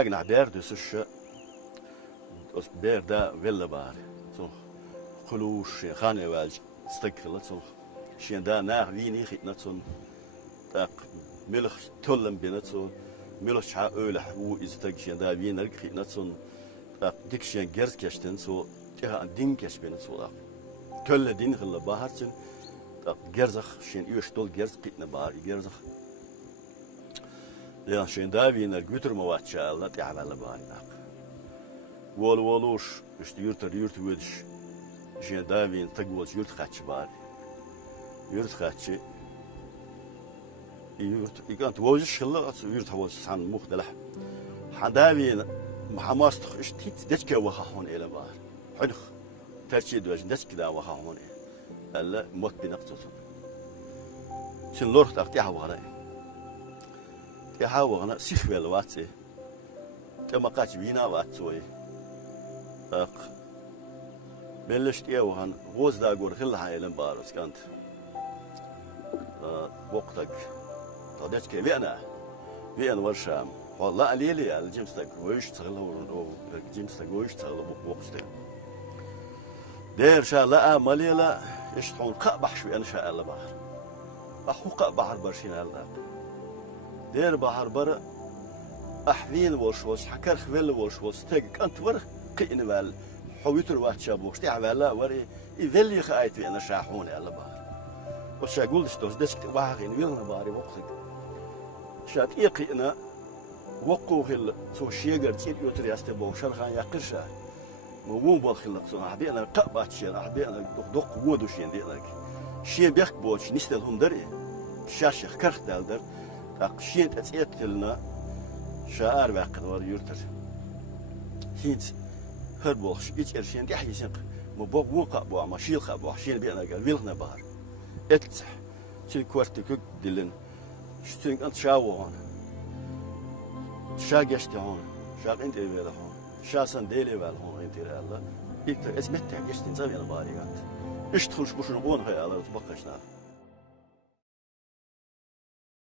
أجنع بيردس الش بيردا ولا بار so خلوش خانة والج استقلت so شين دا ناخ ويني خدنا so تاق ملخ تلم بينت so ملخ شع أولح و استق شين دا وين خدنا so تاق ديك شين جرس كشتن so تها دين كش بينت so كل دين خلا بحر شين تاق جرزخ شين يوش تول جرز قيتنا بار جرزخ يا شين دا وين الجوتر موات شاء تعمل بار Wolwoloş işte yurt vediş. Şimdi davin tagwol yurt kaçı var. Yurt kaçı. Yurt ikant vojş şılla yurt havas san muhtalah. Hadavin Hamas işte hiç deçke vahahun ele var. Hıdh. Tercih dövecin deçke da vahahun. Allah mut binaqtusun. Şimdi lor taqti havara. Ya havara sihvel vatsi. Temaqaç bina vatsoy. بلشت وهن غوز دا غور خل هايلن بارس كانت وقتك تدش كي وين ورشام والله عليلي الجيمستك ويش تغلو الجيمستك ويش تغلو وقت دير شاء لا مليلا يشطون قبح شوي ان شاء الله بحر بحوق بحر برشين الله دير بحر بر احوين وشوس حكر خويل وشوس تك انت ور قين وال حويتر واحد شابوش تعمل وري يذلي خايت في أنا شاحون على بار وش أقول استوز دسك واحد ويلنا باري وقتك شات يقينا وقوه سو شيجر تيل يوتري استبو شرخان يقرشا مو بالخلق سو حبينا قبات شيء حبينا دق ودو شيء دينك شيء بيخ بوش نستلهم دري شاش كرخ دالدر شيء تأتيتلنا شعار واقد ور يورتر هيت هربوش إيش إرشين دي حيسين مبوب وقع بوا ماشيل خبوا حشين بينا قال ويلنا بار اتح تي كوارتك دلن شتين أنت شاوون شا جشت هون شا أنت إيفيلا هون شا سنديلي وال هون أنت الله إكتر إسمتها جشتين زمين باري أنت إيش تخش بوشن قون هاي الله تبقى شنا